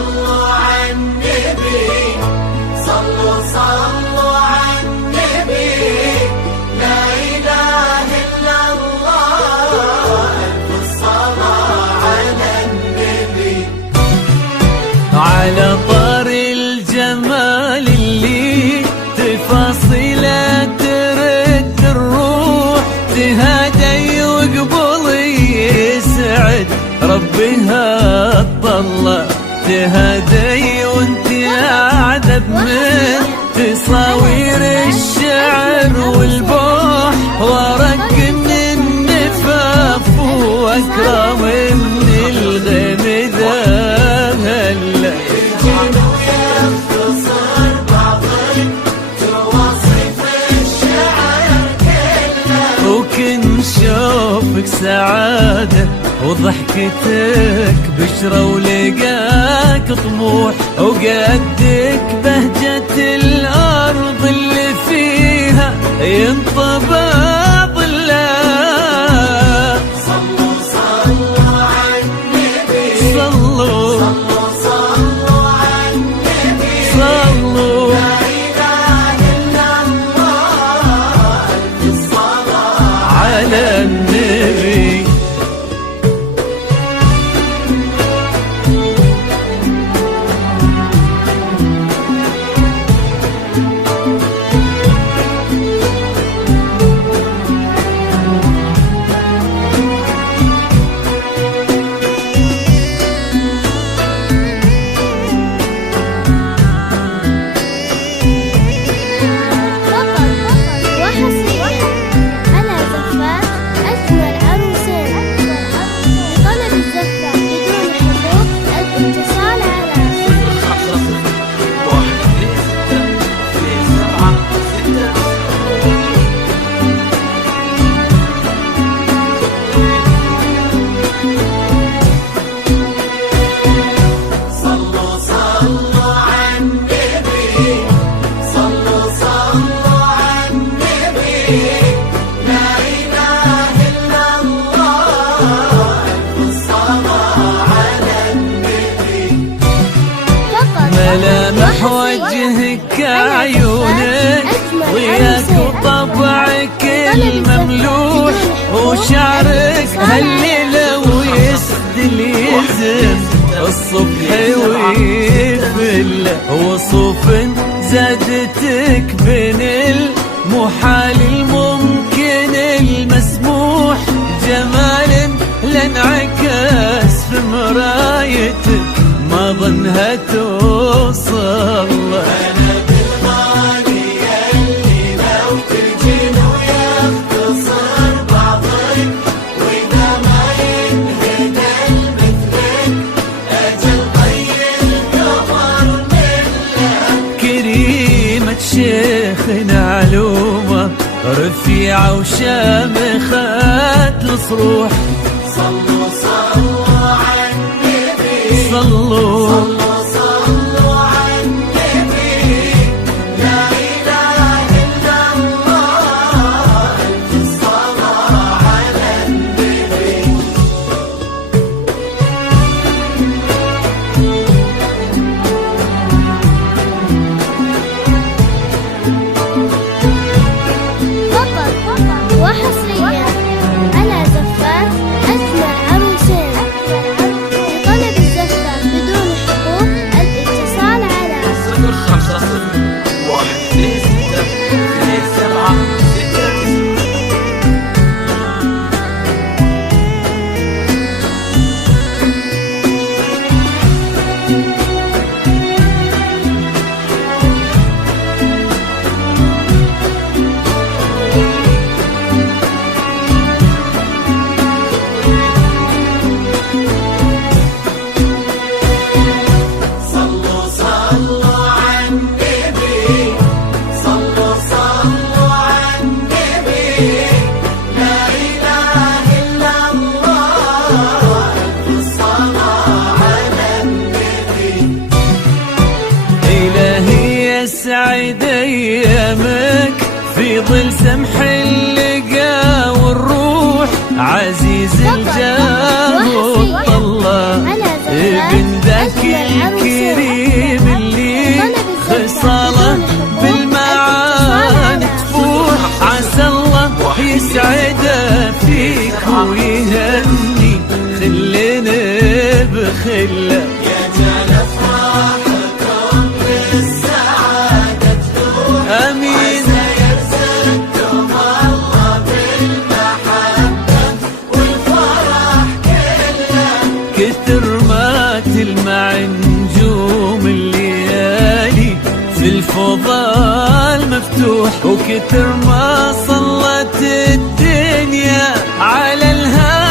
صلوا على النبي، صلوا صلوا على النبي، لا إله إلا الله، ألف الصلاة على النبي. على طار الجمال اللي تفاصيله ترد الروح، تهادي وقبل يسعد ربها الطلة، تهادي وانت اعذب من تصاوير الشعر والبوح، ورق من النفاف واكرم من الغمدة هلا. يختصر بعض تواصف الشعر كله، وكن شوفك سعادة وضحكتك بشرة ولقاك طموح، وقدك بهجة الأرض اللي فيها ينطبع ظلها. صلوا صلوا على النبي، صلوا صلوا صلوا على النبي، صلوا لا إله إلا الله، ألف الصلاة على النبي. ملامح وجهك عيونك ضياك وطبعك المملوح، وشعرك هالليلة ويسدل يزن الصبح ويفل، وصوف زادتك بين المحال الممكن المسموح، جمال لانعكس في مرايتك ما ظنها توصل. أنا بالغالي اللي لو تجن ويختصر بعضك، وإذا ما ينهدى مثلك أجل طي القمر منك. كريمة شيخنا علومة رفيعة وشامخة الصروح، صلوا صلوا على النبي، صلوا صلوا صلوا على النبي، لا إله إلا الله، ألف الصلاة على النبي. فقط وحصريا على زفاف أجمل عروسين، لطلب الزفاف بدون حقوق الاتصال على سعيد ايامك في ظل سمح اللقا والروح، عزيز الجاه والله ابن ذاك الكريم خله يجعل أفراحكم بالسعادة تدوم آمين سيرزقكم الله بالمحبة والفرح كله كتر ما تلمع نجوم الليالي في الفضاء المفتوح وكتر ما صلت الدنيا على الهادي